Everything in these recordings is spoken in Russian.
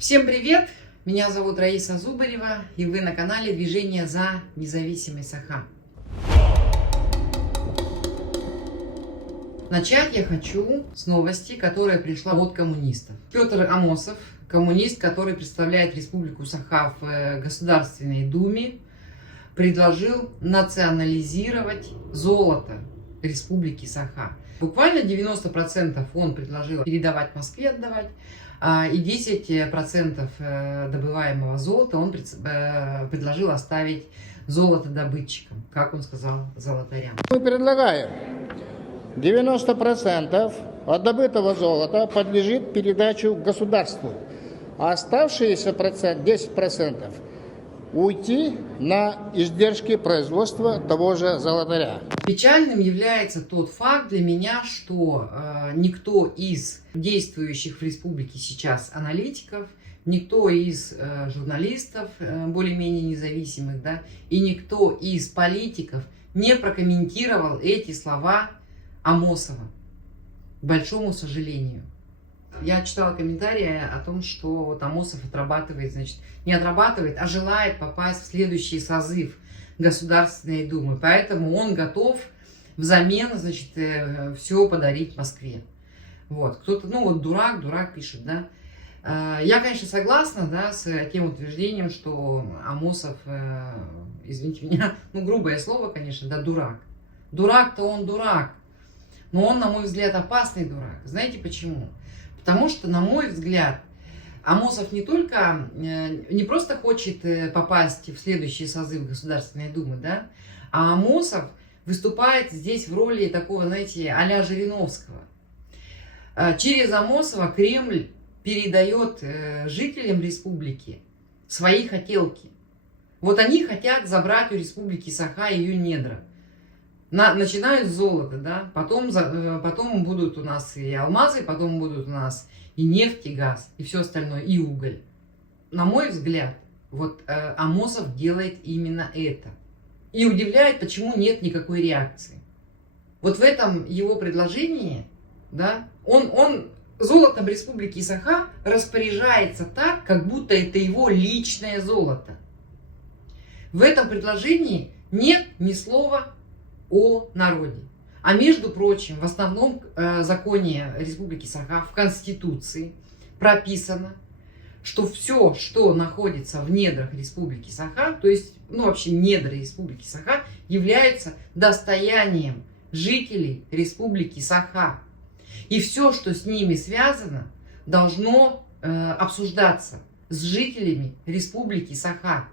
Всем привет! Меня зовут Раиса Зубарева, и вы на канале Движение за независимый Саха. Начать я хочу с новости, которая пришла от коммунистов. Петр Амосов, коммунист, который представляет Республику Саха в Государственной Думе, предложил национализировать золото Республики Саха. Буквально 90% он предложил передавать Москве, отдавать, и 10% добываемого золота он предложил оставить золотодобытчикам, как он сказал, золотарям. Мы предлагаем 90% от добытого золота подлежит передаче государству, а оставшиеся 10% уйти на издержки производства того же золотаря. Печальным является тот факт для меня, что никто из действующих в республике сейчас аналитиков, никто из журналистов более-менее независимых, да, и никто из политиков не прокомментировал эти слова Амосова, к большому сожалению. Я читала комментарии о том, что вот Амосов отрабатывает, значит, не отрабатывает, а желает попасть в следующий созыв Государственной Думы. Поэтому он готов взамен, значит, все подарить Москве. Вот. Кто-то, ну вот дурак пишет, да. Я, конечно, согласна, да, с тем утверждением, что Амосов, извините меня, ну грубое слово, конечно, да, дурак. Дурак-то он дурак, но он, на мой взгляд, опасный дурак. Знаете почему? Потому что, на мой взгляд, Амосов не просто хочет попасть в следующий созыв Государственной Думы, да, а Амосов выступает здесь в роли такого, знаете, а-ля Жириновского. Через Амосова Кремль передает жителям республики свои хотелки. Вот они хотят забрать у Республики Саха ее недра. Начинают с золота, да, потом будут у нас и алмазы, потом будут у нас и нефть, и газ, и все остальное, и уголь. На мой взгляд, вот Амосов делает именно это. И удивляет, почему нет никакой реакции. Вот в этом его предложении, да, он золотом Республики Саха распоряжается так, как будто это его личное золото. В этом предложении нет ни слова о народе. А между прочим, в основном законе Республики Саха, в Конституции прописано, что все, что находится в недрах Республики Саха, то есть, ну вообще недра Республики Саха, является достоянием жителей Республики Саха. И все, что с ними связано, должно обсуждаться с жителями Республики Саха.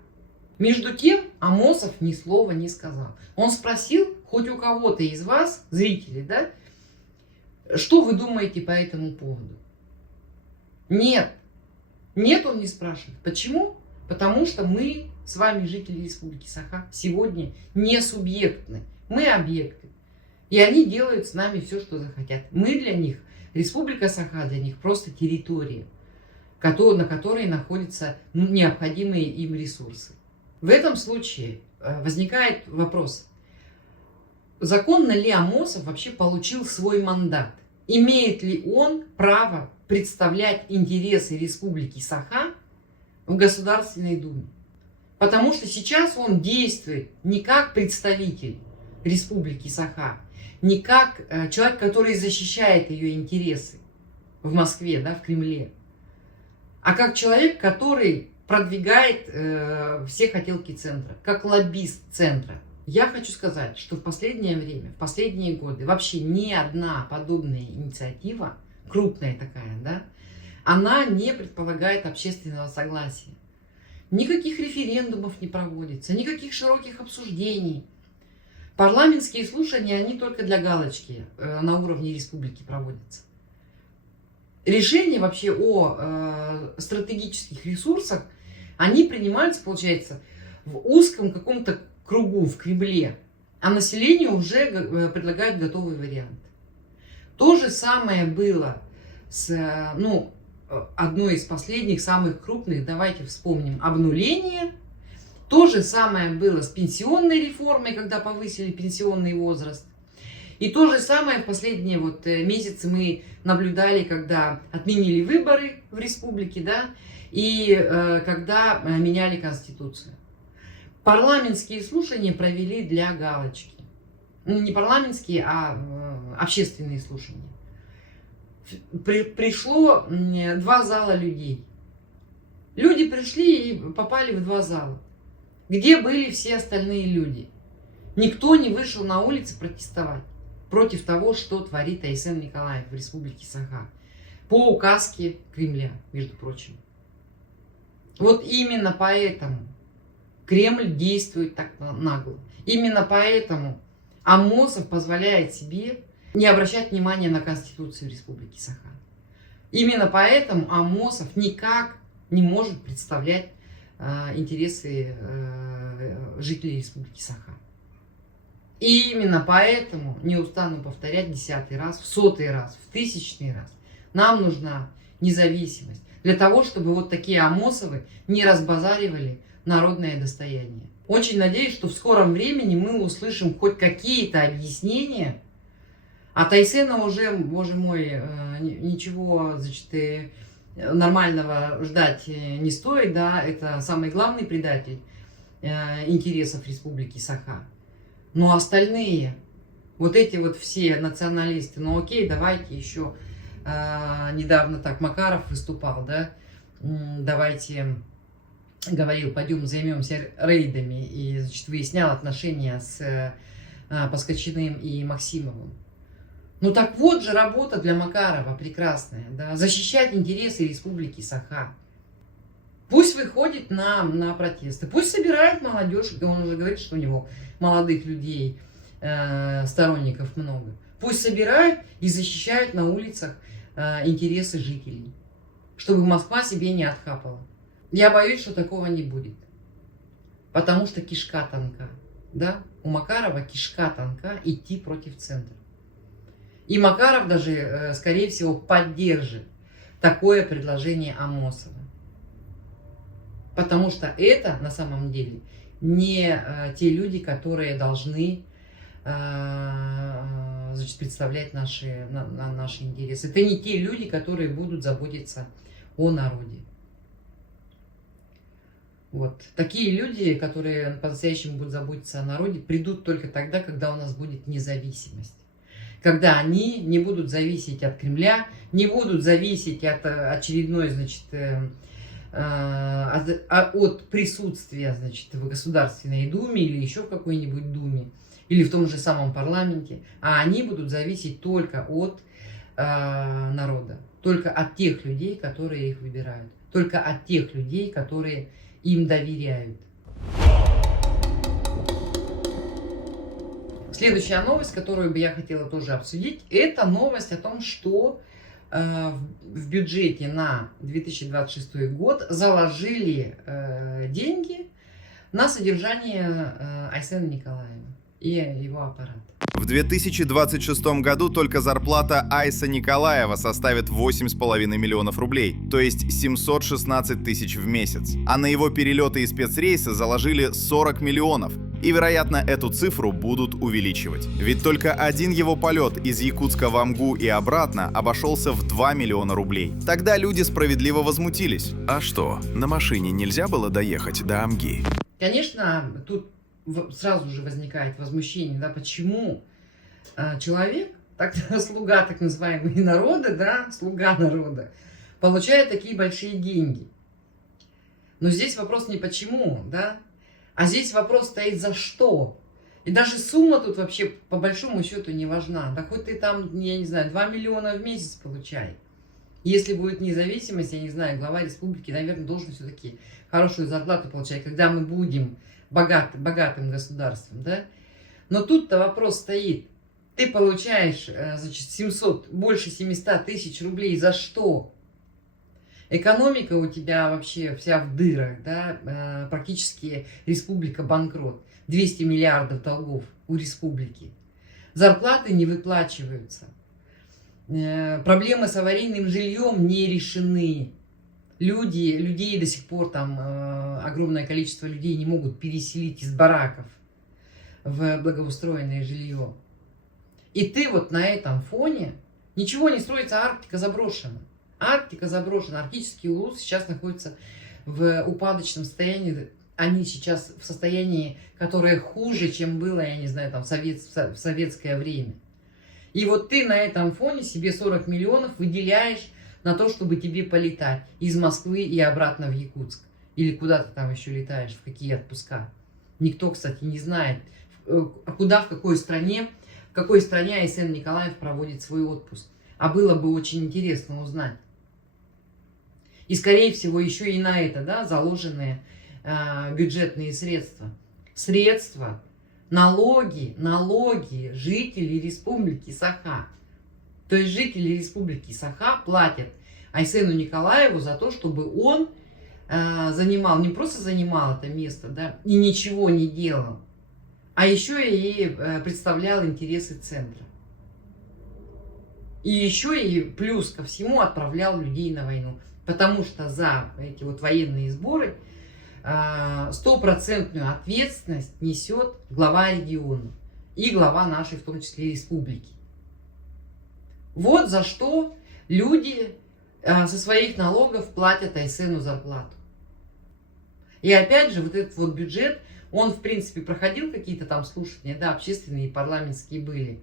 Между тем, Амосов ни слова не сказал. Он спросил хоть у кого-то из вас, зрителей, да, что вы думаете по этому поводу? Нет. Нет, он не спрашивает. Почему? Потому что мы с вами, жители Республики Саха, сегодня не субъектны. Мы объекты. И они делают с нами все, что захотят. Мы для них, Республика Саха для них просто территория, на которой находятся необходимые им ресурсы. В этом случае возникает вопрос, законно ли Амосов вообще получил свой мандат? Имеет ли он право представлять интересы Республики Саха в Государственной Думе? Потому что сейчас он действует не как представитель Республики Саха, не как человек, который защищает ее интересы в Москве, да, в Кремле, а как человек, который продвигает все хотелки центра, как лоббист центра. Я хочу сказать, что в последнее время, в последние годы вообще ни одна подобная инициатива, крупная такая, да, она не предполагает общественного согласия. Никаких референдумов не проводится, никаких широких обсуждений. Парламентские слушания, они только для галочки на уровне республики проводятся. Решения вообще о стратегических ресурсах, они принимаются, получается, в узком каком-то кругу, в Кремле, а населению уже предлагают готовый вариант. То же самое было с, одной из последних, самых крупных, давайте вспомним, обнуление. То же самое было с пенсионной реформой, когда повысили пенсионный возраст. И то же самое в последние месяцы мы наблюдали, когда отменили выборы в республике, да, и когда меняли Конституцию. Парламентские слушания провели для галочки. Ну, не парламентские, а общественные слушания. Пришло 2 зала людей. Люди пришли и попали в 2 зала. Где были все остальные люди? Никто не вышел на улицы протестовать против того, что творит Айсен Николаев в Республике Саха. По указке Кремля, между прочим. Вот именно поэтому Кремль действует так нагло. Именно поэтому Амосов позволяет себе не обращать внимания на Конституцию Республики Саха. Именно поэтому Амосов никак не может представлять интересы жителей Республики Саха. И именно поэтому, не устану повторять 10-й раз, в 100-й раз, в 1000-й раз, нам нужна независимость для того, чтобы вот такие Амосовы не разбазаривали народное достояние. Очень надеюсь, что в скором времени мы услышим хоть какие-то объяснения. От Айсена уже, боже мой, ничего, значит, нормального ждать не стоит, да, это самый главный предатель интересов Республики Саха. Но остальные, вот эти вот все националисты, ну окей, давайте еще, недавно так Макаров выступал, да, давайте, говорил, пойдем займемся рейдами, и, значит, выяснял отношения с Поскочиным и Максимовым. Ну так вот же работа для Макарова прекрасная, да, защищать интересы Республики Саха. Пусть выходит на протесты, пусть собирает молодежь, он уже говорит, что у него молодых людей, сторонников много. Пусть собирают и защищают на улицах интересы жителей, чтобы Москва себе не отхапала. Я боюсь, что такого не будет, потому что кишка тонка, да, у Макарова кишка тонка идти против центра. И Макаров даже, скорее всего, поддержит такое предложение Амосова. Потому что это, на самом деле, не те люди, которые должны, значит, представлять наши интересы. Это не те люди, которые будут заботиться о народе. Вот. Такие люди, которые по-настоящему будут заботиться о народе, придут только тогда, когда у нас будет независимость. Когда они не будут зависеть от Кремля, не будут зависеть от очередной, значит, от присутствия, значит, в Государственной Думе или еще в какой-нибудь Думе, или в том же самом парламенте, а они будут зависеть только от народа, только от тех людей, которые их выбирают, только от тех людей, которые им доверяют. Следующая новость, которую бы я хотела тоже обсудить, это новость о том, что в бюджете на 2026 год заложили деньги на содержание Айсена Николаева и его аппарата. В 2026 году только зарплата Айса Николаева составит 8,5 миллионов рублей, то есть 716 тысяч в месяц. А на его перелеты и спецрейсы заложили 40 миллионов. И, вероятно, эту цифру будут увеличивать. Ведь только один его полет из Якутска в Амгу и обратно обошелся в 2 миллиона рублей. Тогда люди справедливо возмутились. А что, на машине нельзя было доехать до Амги? Конечно, тут сразу же возникает возмущение, да, почему человек, слуга так называемый народа, да, слуга народа, получает такие большие деньги. Но здесь вопрос не почему, да, а здесь вопрос стоит за что. И даже сумма тут вообще по большому счету не важна. Да хоть ты там, я не знаю, 2 миллиона в месяц получай. Если будет независимость, я не знаю, глава республики, наверное, должен все-таки хорошую зарплату получать, когда мы будем богатым государством, да. Но тут-то вопрос стоит. Ты получаешь, значит, больше 700 тысяч рублей за что? Экономика у тебя вообще вся в дырах, да, практически республика банкрот. 200 миллиардов долгов у республики. Зарплаты не выплачиваются. Проблемы с аварийным жильем не решены. Людей до сих пор там огромное количество людей не могут переселить из бараков в благоустроенное жилье. И ты вот на этом фоне, ничего не строится, Арктика заброшена. Арктика заброшена. Арктический улус сейчас находится в упадочном состоянии. Они сейчас в состоянии, которое хуже, чем было, я не знаю, там в советское время. И вот ты на этом фоне себе 40 миллионов выделяешь на то, чтобы тебе полетать из Москвы и обратно в Якутск. Или куда ты там еще летаешь, в какие отпуска. Никто, кстати, не знает, куда, в какой стране Айсен Николаев проводит свой отпуск. А было бы очень интересно узнать. И, скорее всего, еще и на это, да, заложенные бюджетные средства. Средства, налоги жителей Республики Саха. То есть жители Республики Саха платят Айсену Николаеву за то, чтобы он не просто занимал это место, да, и ничего не делал, а еще и представлял интересы центра. И еще и плюс ко всему отправлял людей на войну. Потому что за эти вот военные сборы 100% ответственность несет глава региона и глава нашей, в том числе, республики. Вот за что люди со своих налогов платят Айсену зарплату. И опять же, вот этот вот бюджет, он, в принципе, проходил какие-то там слушания, да, общественные и парламентские были.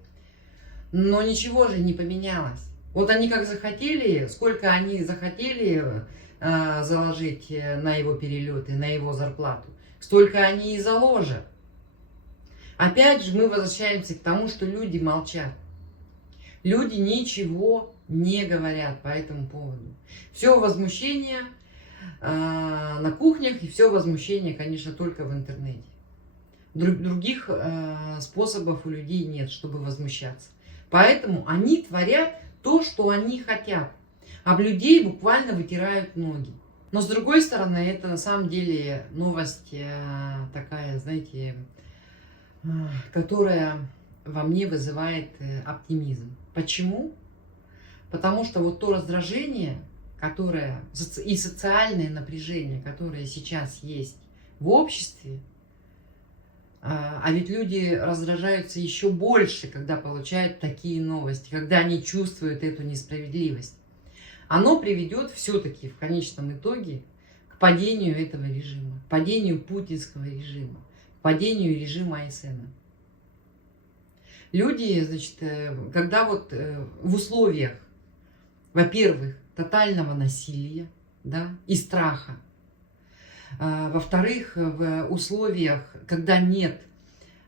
Но ничего же не поменялось. Вот они как захотели, сколько они захотели заложить на его перелеты, на его зарплату, столько они и заложат. Опять же, мы возвращаемся к тому, что люди молчат. Люди ничего не говорят по этому поводу. Все возмущение на кухнях и все возмущение, конечно, только в интернете. Других способов у людей нет, чтобы возмущаться. Поэтому они творят то, что они хотят. Об людей буквально вытирают ноги. Но с другой стороны, это на самом деле новость такая, знаете, которая во мне вызывает оптимизм. Почему? Потому что вот то раздражение, которое и социальное напряжение, которое сейчас есть в обществе, а ведь люди раздражаются еще больше, когда получают такие новости, когда они чувствуют эту несправедливость. Оно приведет все-таки в конечном итоге к падению этого режима, к падению путинского режима, к падению режима Айсена. Люди, значит, когда вот в условиях, во-первых, тотального насилия, да, и страха, во-вторых, в условиях, когда нет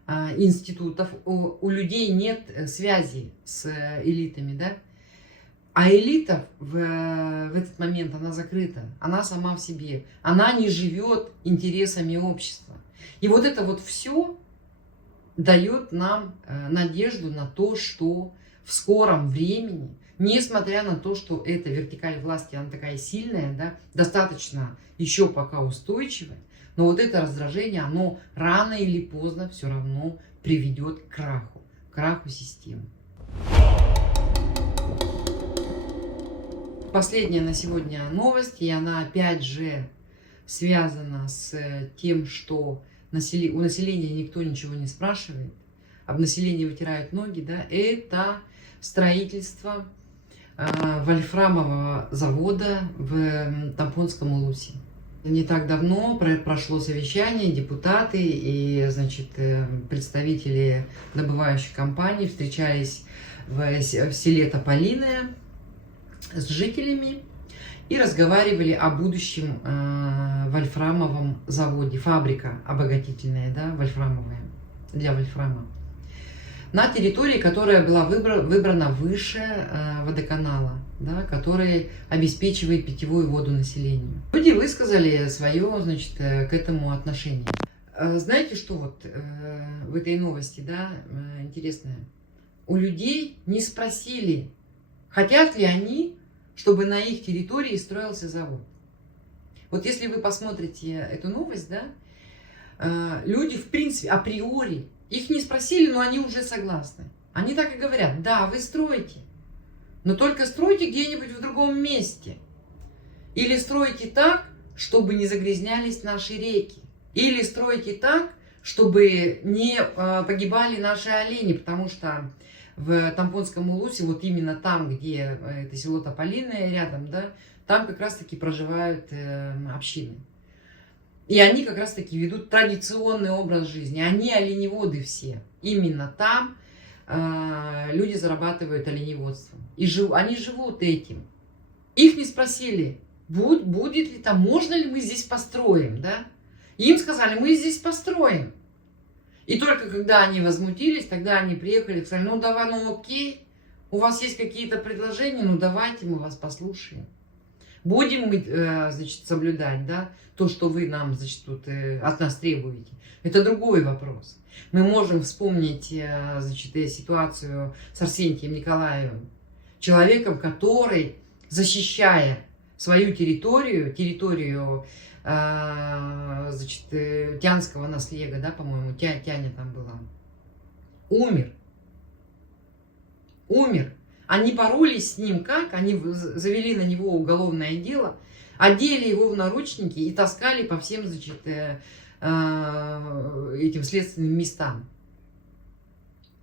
институтов, у людей нет связи с элитами, да, а элита в этот момент, она закрыта, она сама в себе, она не живет интересами общества. И вот это вот все дает нам надежду на то, что в скором времени, несмотря на то, что эта вертикаль власти, она такая сильная, да, достаточно еще пока устойчивая, но вот это раздражение, оно рано или поздно все равно приведет к краху системы. Последняя на сегодня новость, и она опять же связана с тем, что у населения никто ничего не спрашивает, об населении вытирают ноги, да, это строительство вольфрамового завода в Тампонском улусе. Не так давно прошло совещание, депутаты и, значит, представители добывающих компаний встречались в селе Тополиное с жителями и разговаривали о будущем вольфрамовом заводе, фабрика обогатительная, да, вольфрамовая, для вольфрама, на территории, которая была выбрана выше водоканала, да, который обеспечивает питьевую воду населению. Люди высказали свое, значит, к этому отношение. Знаете, что вот в этой новости, да, интересное? У людей не спросили, хотят ли они, чтобы на их территории строился завод. Вот если вы посмотрите эту новость, да, люди, в принципе, априори, их не спросили, но они уже согласны. Они так и говорят: да, вы строите, но только стройте где-нибудь в другом месте. Или стройте так, чтобы не загрязнялись наши реки. Или стройте так, чтобы не погибали наши олени, потому что в Тампонском Улусе, вот именно там, где это село Тополиное рядом, да, там как раз-таки проживают общины. И они как раз-таки ведут традиционный образ жизни. Они оленеводы все. Именно там люди зарабатывают оленеводством. И они живут этим. Их не спросили, будет ли там, можно ли мы здесь построим, да? Им сказали, мы здесь построим. И только когда они возмутились, тогда они приехали и сказали, ну давай, ну окей, у вас есть какие-то предложения, ну давайте мы вас послушаем. Будем мы, значит, соблюдать, да, то, что вы нам, значит, тут от нас требуете. Это другой вопрос. Мы можем вспомнить, значит, ситуацию с Арсентием Николаевым, человеком, который, защищая свою территорию, значит, Тянского наслега, да, по-моему, Тяня там была, умер. Они боролись с ним как? Они завели на него уголовное дело, одели его в наручники и таскали по всем, значит, этим следственным местам.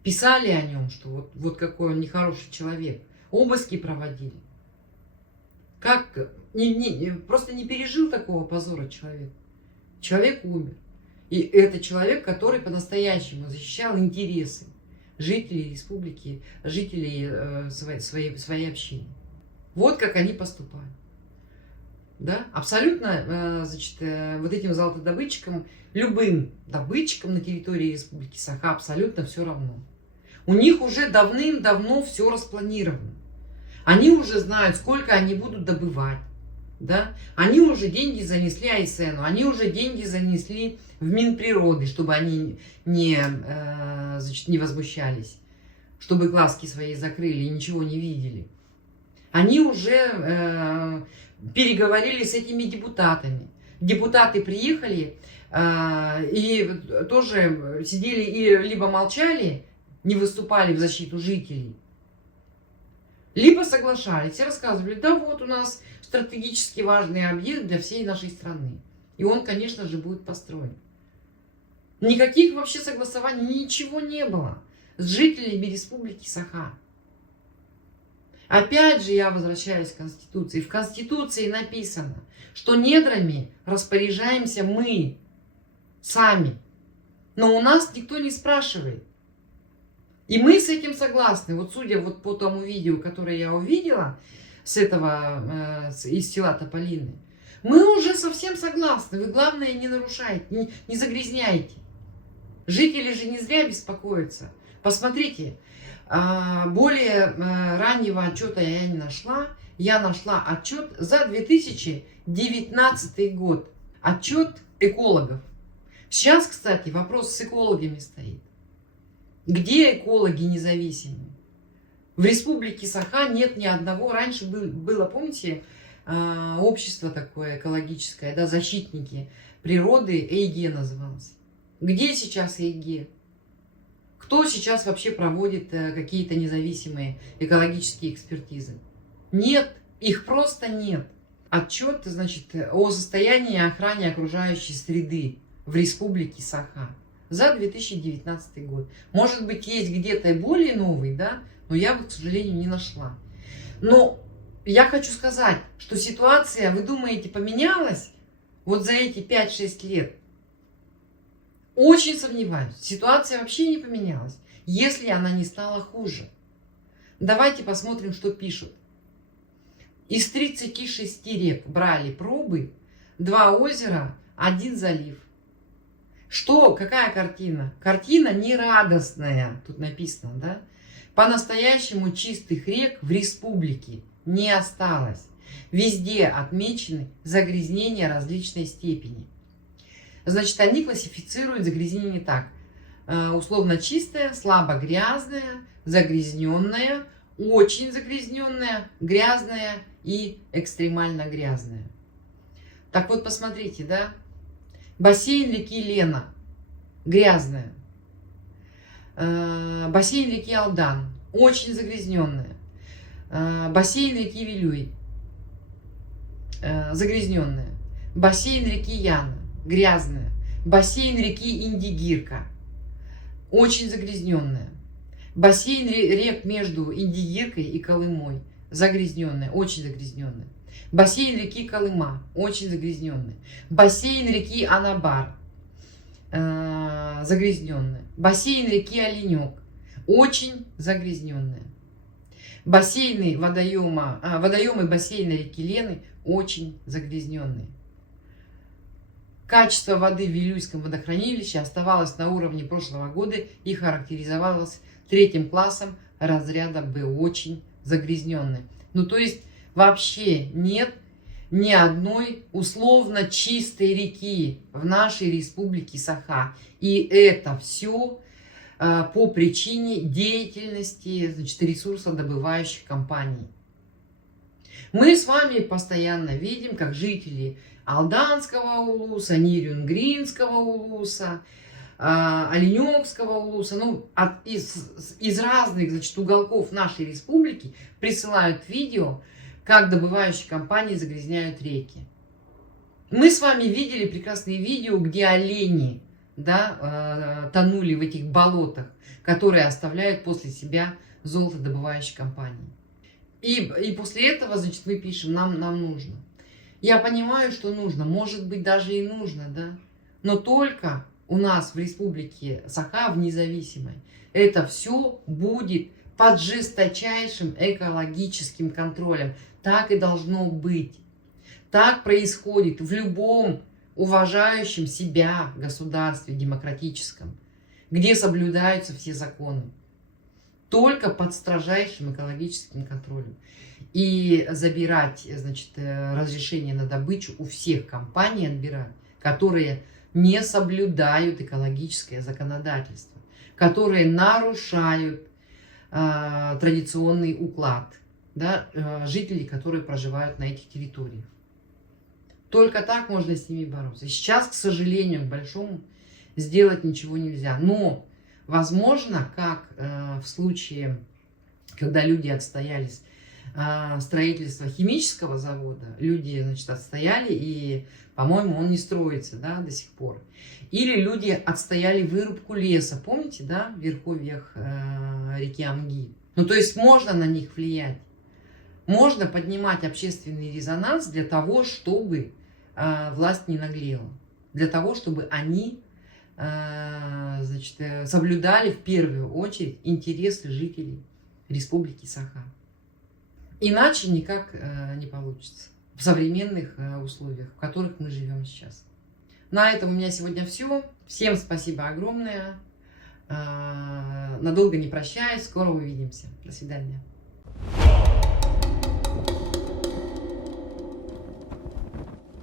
Писали о нем, что вот какой он нехороший человек. Обыски проводили. Как? Просто не пережил такого позора человек. Человек умер. И это человек, который по-настоящему защищал интересы жителей республики, жителей своей общины. Вот как они поступают. Да? Абсолютно, значит, вот этим золотодобытчикам, любым добытчикам на территории республики Саха абсолютно все равно. У них уже давным-давно все распланировано. Они уже знают, сколько они будут добывать. Да? Они уже деньги занесли Айсену, они уже деньги занесли в Минприроды, чтобы они значит, не возмущались, чтобы глазки свои закрыли и ничего не видели. Они уже переговорили с этими депутатами. Депутаты приехали и тоже сидели и либо молчали, не выступали в защиту жителей, либо соглашались и рассказывали, да вот у нас стратегически важный объект для всей нашей страны. И он, конечно же, будет построен. Никаких вообще согласований, ничего не было с жителями республики Саха. Опять же я возвращаюсь к Конституции. В Конституции написано, что недрами распоряжаемся мы сами. Но у нас никто не спрашивает. И мы с этим согласны. Вот судя вот по тому видео, которое я увидела с этого, из села Тополины, мы уже совсем согласны. Вы, главное, не нарушайте, не загрязняйте. Жители же не зря беспокоятся. Посмотрите, более раннего отчета я не нашла. Я нашла отчет за 2019 год. Отчет экологов. Сейчас, кстати, вопрос с экологами стоит. Где экологи независимые? В республике Саха нет ни одного. Раньше было, помните, общество такое экологическое, да, защитники природы, ЭИГЕ называлось. Где сейчас ЭИГЕ? Кто сейчас вообще проводит какие-то независимые экологические экспертизы? Нет, их просто нет. Отчет, значит, о состоянии и охране окружающей среды в республике Саха за 2019 год. Может быть, есть где-то более новый, да, но я вот, к сожалению, не нашла. Но я хочу сказать, что ситуация, вы думаете, поменялась вот за эти 5-6 лет? Очень сомневаюсь. Ситуация вообще не поменялась, если она не стала хуже. Давайте посмотрим, что пишут. Из 36 рек брали пробы, 2 озера, 1 залив. Что? Какая картина? Картина нерадостная. Тут написано, да? По-настоящему чистых рек в республике не осталось. Везде отмечены загрязнения различной степени. Значит, они классифицируют загрязнение так. Условно чистое, слабо грязное, загрязненное, очень загрязненное, грязное и экстремально грязное. Так вот, посмотрите, да? Бассейн реки Лена, грязная. Бассейн реки Алдан, очень загрязненная. Бассейн реки Вилюй, загрязненная. Бассейн реки Яна, грязная. Бассейн реки Индигирка, очень загрязненная. Бассейн рек между Индигиркой и Колымой загрязненный, очень загрязненный. Бассейн реки Колыма очень загрязненный. Бассейн реки Анабар загрязненный. Бассейн реки Оленек очень загрязненные. Водоемы бассейна реки Лены очень загрязненные. Качество воды в Вилюйском водохранилище оставалось на уровне прошлого года и характеризовалось 3 классом разряда Б, очень загрязненный. Ну, то есть вообще нет ни одной условно чистой реки в нашей республике Саха. И это все по причине деятельности, значит, ресурсодобывающих компаний. Мы с вами постоянно видим, как жители Алданского улуса, Нирюнгринского улуса, Оленекского улуса, ну, из разных, значит, уголков нашей республики присылают видео, как добывающие компании загрязняют реки. Мы с вами видели прекрасные видео, где олени, да, тонули в этих болотах, которые оставляют после себя золотодобывающие компании. И после этого, значит, мы пишем, нам нужно. Я понимаю, что нужно, может быть, даже и нужно, да, но только у нас в республике Саха, в независимой, это все будет под жесточайшим экологическим контролем. Так и должно быть. Так происходит в любом уважающем себя государстве демократическом, где соблюдаются все законы. Только под строжайшим экологическим контролем. И забирать, значит, разрешение на добычу у всех компаний отбирать, которые не соблюдают экологическое законодательство, которые нарушают традиционный уклад, да, жителей, которые проживают на этих территориях. Только так можно с ними бороться. Сейчас, к сожалению, к большому, сделать ничего нельзя. Но, возможно, как в случае, когда люди отстоялись строительства химического завода, люди, значит, отстояли, и, по-моему, он не строится, да, до сих пор. Или люди отстояли вырубку леса, помните, да, в верховьях реки Амги. Ну, то есть можно на них влиять. Можно поднимать общественный резонанс для того, чтобы власть не наглела. Для того, чтобы они, значит, соблюдали в первую очередь интересы жителей Республики Саха. Иначе никак не получится в современных условиях, в которых мы живем сейчас. На этом у меня сегодня все. Всем спасибо огромное. Надолго не прощаюсь. Скоро увидимся. До свидания.